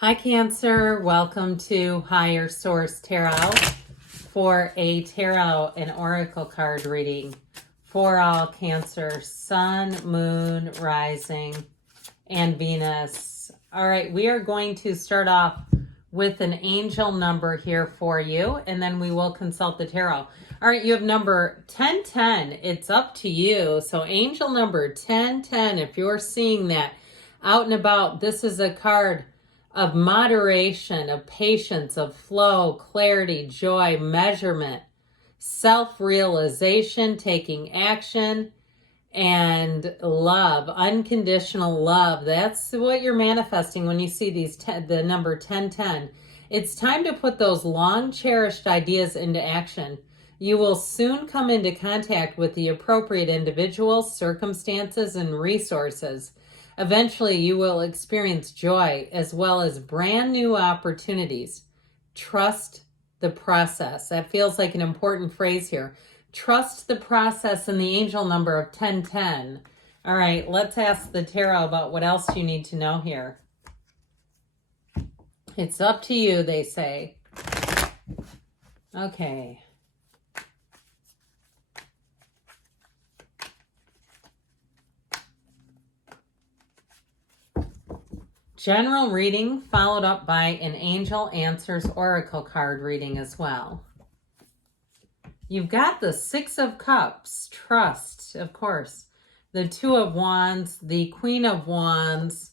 Hi, Cancer. Welcome to Higher Source Tarot for a tarot and oracle card reading for all Cancer, Sun, Moon, Rising, and Venus. All right, we are going to start off with an angel number here for you, and then we will consult the tarot. All right, you have number 1010. It's up to you. So angel number 1010, if you're seeing that out and about, this is a card of moderation, of patience, of flow, clarity, joy, measurement, self-realization, taking action, and love, unconditional love. That's what you're manifesting when you see the number 1010. It's time to put those long cherished ideas into action. You will soon come into contact with the appropriate individuals, circumstances, and resources. Eventually, you will experience joy as well as brand new opportunities. Trust the process. That feels like an important phrase here. Trust the process and the angel number of 1010. All right, let's ask the tarot about what else you need to know here. It's up to you, they say. Okay. General reading followed up by an Angel Answers Oracle card reading as well. You've got the Six of Cups, trust, of course, the Two of Wands, the Queen of Wands,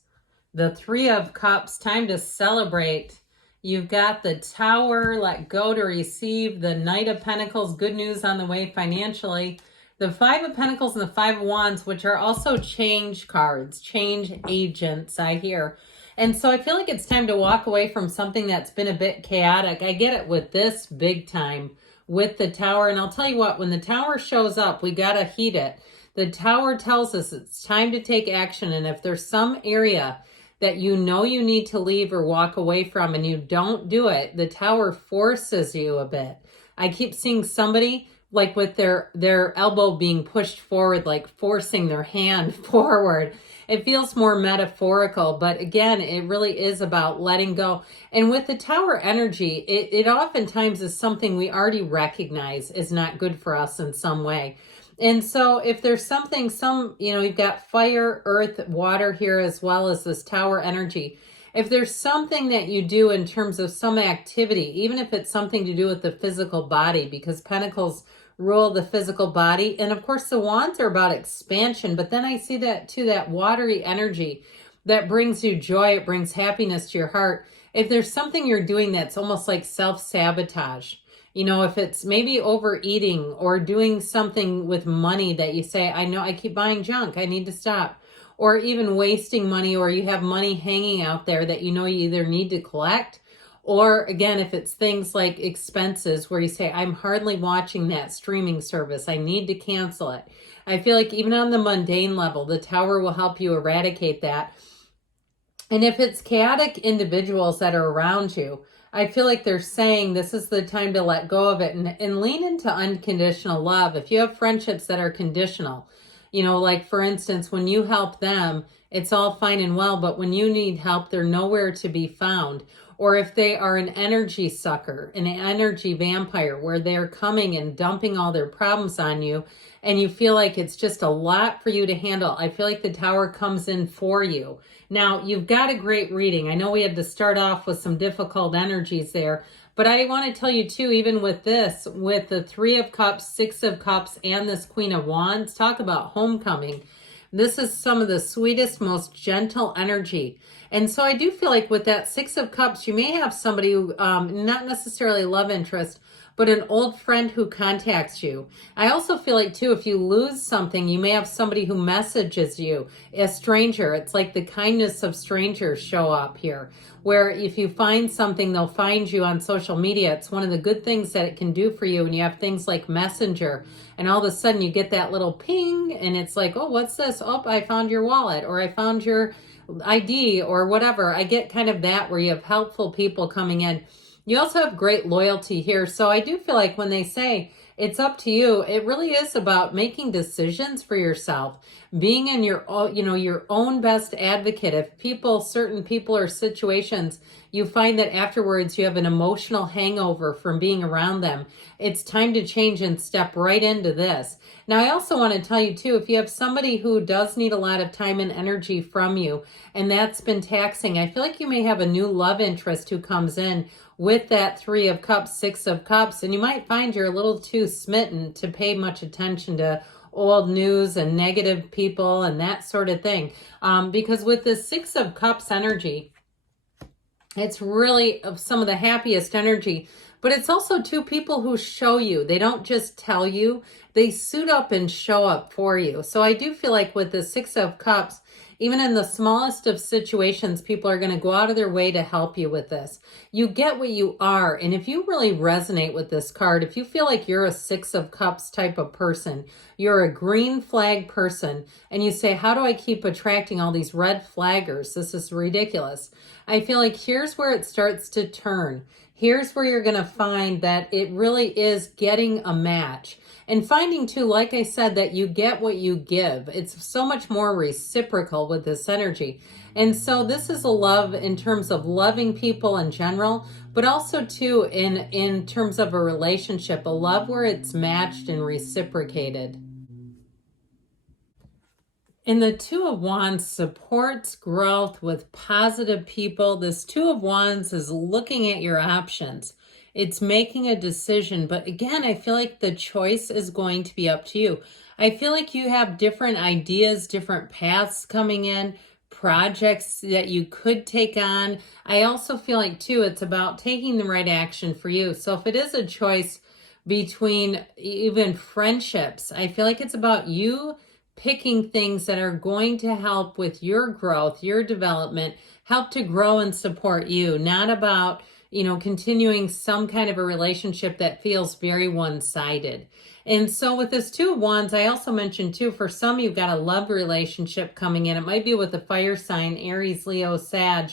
the Three of Cups, time to celebrate. You've got the Tower, let go to receive, the Knight of Pentacles, good news on the way financially, the Five of Pentacles and the Five of Wands, which are also change cards, change agents, I hear. And so I feel like it's time to walk away from something that's been a bit chaotic. I get it with this big time with the Tower. And I'll tell you what, when the Tower shows up, we got to heed it. The Tower tells us it's time to take action. And if there's some area that you know you need to leave or walk away from and you don't do it, the Tower forces you a bit. I keep seeing somebody like with their elbow being pushed forward, like forcing their hand forward. It feels more metaphorical, but again, it really is about letting go. And with the Tower energy, it oftentimes is something we already recognize is not good for us in some way. And so if there's something, you've got fire, earth, water here, as well as this Tower energy. If there's something that you do in terms of some activity, even if it's something to do with the physical body, because Pentacles rule the physical body. And of course, the Wands are about expansion, but then I see that too, that watery energy that brings you joy. It brings happiness to your heart. If there's something you're doing that's almost like self-sabotage, if it's maybe overeating or doing something with money that you say, I know I keep buying junk, I need to stop. Or even wasting money, or you have money hanging out there that you either need to collect, or again, if it's things like expenses where you say, I'm hardly watching that streaming service, I need to cancel it. I feel like even on the mundane level, the Tower will help you eradicate that. And if it's chaotic individuals that are around you, I feel like they're saying this is the time to let go of it and lean into unconditional love. If you have friendships that are conditional, like for instance, when you help them, it's all fine and well, but when you need help, they're nowhere to be found. Or if they are an energy sucker, an energy vampire, where they're coming and dumping all their problems on you, and you feel like it's just a lot for you to handle, I feel like the Tower comes in for you. Now, you've got a great reading. I know we had to start off with some difficult energies there, but I want to tell you too, even with this, with the Three of Cups, Six of Cups, and this Queen of Wands, talk about homecoming. This is some of the sweetest, most gentle energy. And so I do feel like with that Six of Cups, you may have somebody who, not necessarily love interest, but an old friend who contacts you. I also feel like too, if you lose something, you may have somebody who messages you, a stranger. It's like the kindness of strangers show up here, where if you find something, they'll find you on social media. It's one of the good things that it can do for you. And you have things like Messenger, and all of a sudden you get that little ping, and it's like, oh, what's this? Oh, I found your wallet, or I found your ID, or whatever. I get kind of that where you have helpful people coming in. You also have great loyalty here. So I do feel like when they say it's up to you. It really is about making decisions for yourself, being in your own, your own best advocate. If certain people or situations, you find that afterwards you have an emotional hangover from being around them, it's time to change and step right into this. Now, I also want to tell you too, if you have somebody who does need a lot of time and energy from you, and that's been taxing, I feel like you may have a new love interest who comes in with that 3 of Cups, 6 of Cups, and you might find you're a little too smitten to pay much attention to old news and negative people and that sort of thing. Because with the 6 of Cups energy, it's really some of the happiest energy, but it's also two people who show you. They don't just tell you, they suit up and show up for you. So I do feel like with the 6 of Cups, even in the smallest of situations, people are going to go out of their way to help you with this. You get what you are. And if you really resonate with this card, if you feel like you're a 6 of Cups type of person, you're a green flag person, and you say, how do I keep attracting all these red flaggers? This is ridiculous. I feel like here's where it starts to turn. Here's where you're going to find that it really is getting a match. And finding too, like I said, that you get what you give. It's so much more reciprocal with this energy. And so this is a love in terms of loving people in general, but also too in terms of a relationship, a love where it's matched and reciprocated. And the 2 of Wands supports growth with positive people. This 2 of Wands is looking at your options. It's making a decision. But again, I feel like the choice is going to be up to you. I feel like you have different ideas, different paths coming in, projects that you could take on. I also feel like too, it's about taking the right action for you. So if it is a choice between even friendships, I feel like it's about you picking things that are going to help with your growth, your development, help to grow and support you, not about, continuing some kind of a relationship that feels very one-sided. And so with this 2 of Wands, I also mentioned too, for some, you've got a love relationship coming in. It might be with a fire sign, Aries, Leo, Sag.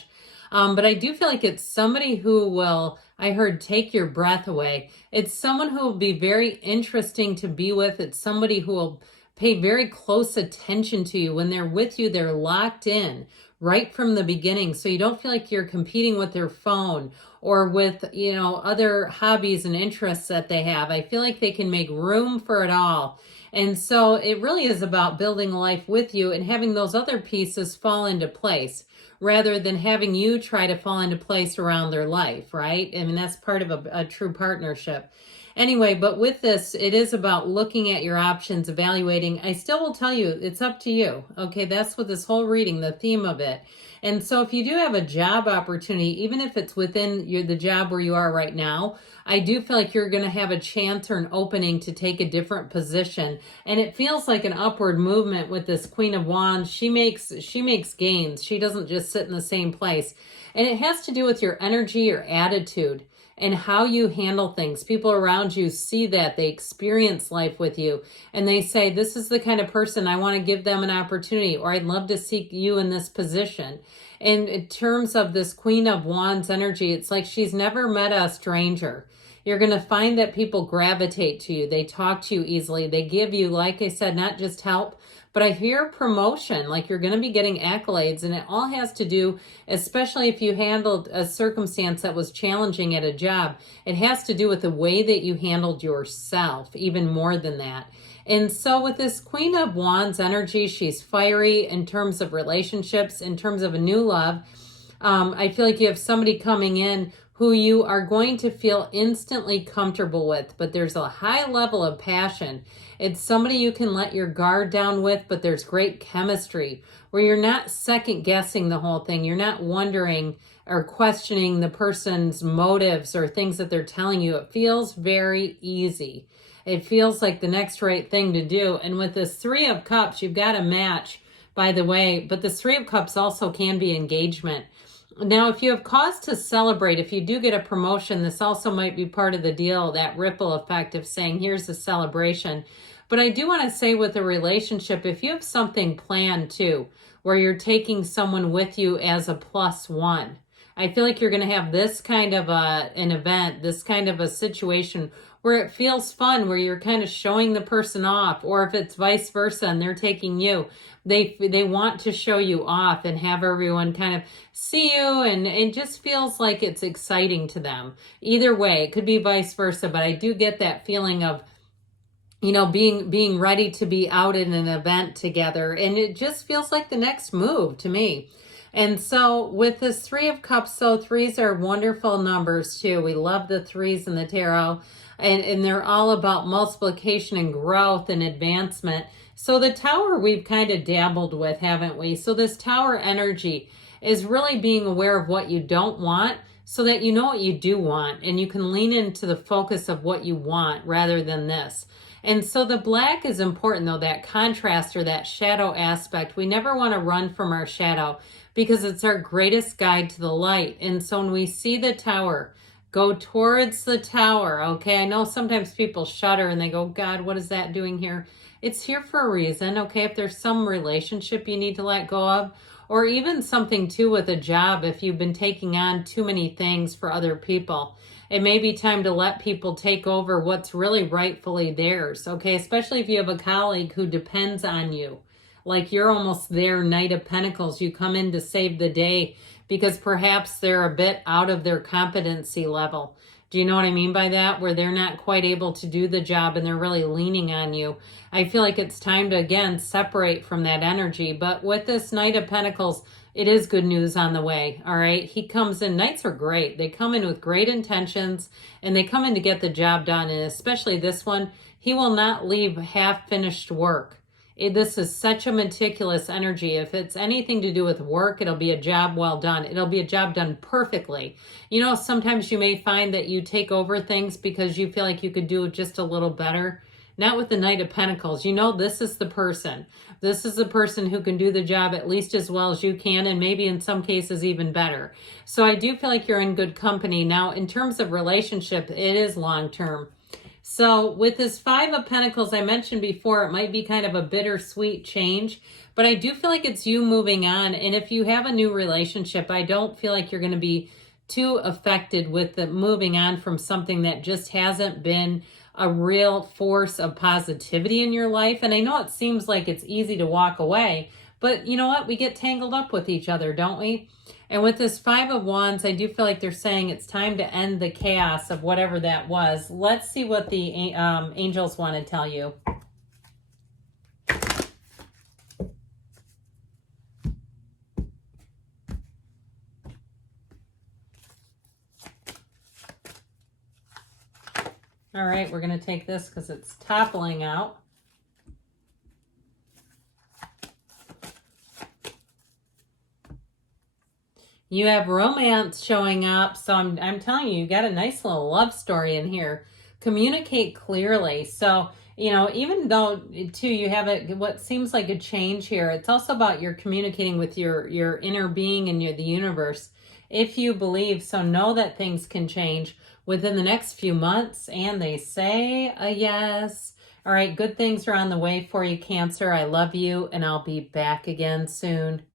But I do feel like it's somebody who will, I heard, take your breath away. It's someone who will be very interesting to be with. It's somebody who will pay very close attention to you. When they're with you, they're locked in right from the beginning. So you don't feel like you're competing with their phone or with, other hobbies and interests that they have. I feel like they can make room for it all. And so it really is about building a life with you and having those other pieces fall into place rather than having you try to fall into place around their life, right? I mean, that's part of a true partnership. Anyway, but with this, it is about looking at your options, evaluating. I still will tell you, it's up to you. Okay, that's what this whole reading, the theme of it. And so if you do have a job opportunity, even if it's within the job where you are right now, I do feel like you're going to have a chance or an opening to take a different position. And it feels like an upward movement with this Queen of Wands. She makes gains. She doesn't just sit in the same place. And it has to do with your energy, your attitude, and how you handle things. People around you see that, they experience life with you, and they say, this is the kind of person I want to give them an opportunity, or I'd love to see you in this position. And in terms of this Queen of Wands energy, it's like she's never met a stranger. You're going to find that people gravitate to you. They talk to you easily. They give you, like I said, not just help, but I hear promotion, like you're going to be getting accolades. And it all has to do, especially if you handled a circumstance that was challenging at a job, it has to do with the way that you handled yourself, even more than that. And so with this Queen of Wands energy, she's fiery in terms of relationships, in terms of a new love. I feel like you have somebody coming in who you are going to feel instantly comfortable with, but there's a high level of passion. It's somebody you can let your guard down with, but there's great chemistry where you're not second guessing the whole thing. You're not wondering or questioning the person's motives or things that they're telling you. It feels very easy. It feels like the next right thing to do. And with this 3 of Cups, you've got a match, by the way, but this 3 of Cups also can be engagement. Now, if you have cause to celebrate, if you do get a promotion, this also might be part of the deal, that ripple effect of saying, here's the celebration. But I do want to say with a relationship, if you have something planned too, where you're taking someone with you as a +1, I feel like you're going to have this kind of an event, this kind of a situation where it feels fun, where you're kind of showing the person off, or if it's vice versa and they're taking you, they want to show you off and have everyone kind of see you, and it just feels like it's exciting to them. Either way, it could be vice versa, but I do get that feeling of, you know, being ready to be out in an event together, and it just feels like the next move to me. And so with this Three of Cups, so threes are wonderful numbers too. We love the threes in the tarot, and they're all about multiplication and growth and advancement. So the Tower we've kind of dabbled with, haven't we? So this Tower energy is really being aware of what you don't want, so that you know what you do want, and you can lean into the focus of what you want rather than this. And so the black is important, though, that contrast or that shadow aspect. We never want to run from our shadow, because it's our greatest guide to the light. And so when we see the Tower, go towards the Tower, okay? I know sometimes people shudder and they go, God, what is that doing here? It's here for a reason, okay? If there's some relationship you need to let go of, or even something too with a job, if you've been taking on too many things for other people, it may be time to let people take over what's really rightfully theirs, okay? Especially if you have a colleague who depends on you. Like you're almost their Knight of Pentacles. You come in to save the day because perhaps they're a bit out of their competency level. Do you know what I mean by that? Where they're not quite able to do the job and they're really leaning on you. I feel like it's time to, again, separate from that energy. But with this Knight of Pentacles, it is good news on the way, all right? He comes in, Knights are great. They come in with great intentions, and they come in to get the job done. And especially this one, he will not leave half-finished work. This is such a meticulous energy. If it's anything to do with work, it'll be a job well done. It'll be a job done perfectly. You know, sometimes you may find that you take over things because you feel like you could do it just a little better. Not with the Knight of Pentacles. You know, this is the person. This is the person who can do the job at least as well as you can, and maybe in some cases even better. So I do feel like you're in good company. Now, in terms of relationship, it is long-term. So with this Five of Pentacles, I mentioned before, it might be kind of a bittersweet change, but I do feel like it's you moving on. And if you have a new relationship, I don't feel like you're going to be too affected with the moving on from something that just hasn't been a real force of positivity in your life. And I know it seems like it's easy to walk away, but you know what? We get tangled up with each other, don't we? And with this Five of Wands, I do feel like they're saying it's time to end the chaos of whatever that was. Let's see what the angels want to tell you. All right, we're going to take this because it's toppling out. You have romance showing up, so I'm telling you, you got a nice little love story in here. Communicate clearly. So, you know, even though, too, you have what seems like a change here, it's also about your communicating with your inner being and the universe, if you believe. So know that things can change within the next few months, and they say a yes. All right, good things are on the way for you, Cancer. I love you, and I'll be back again soon.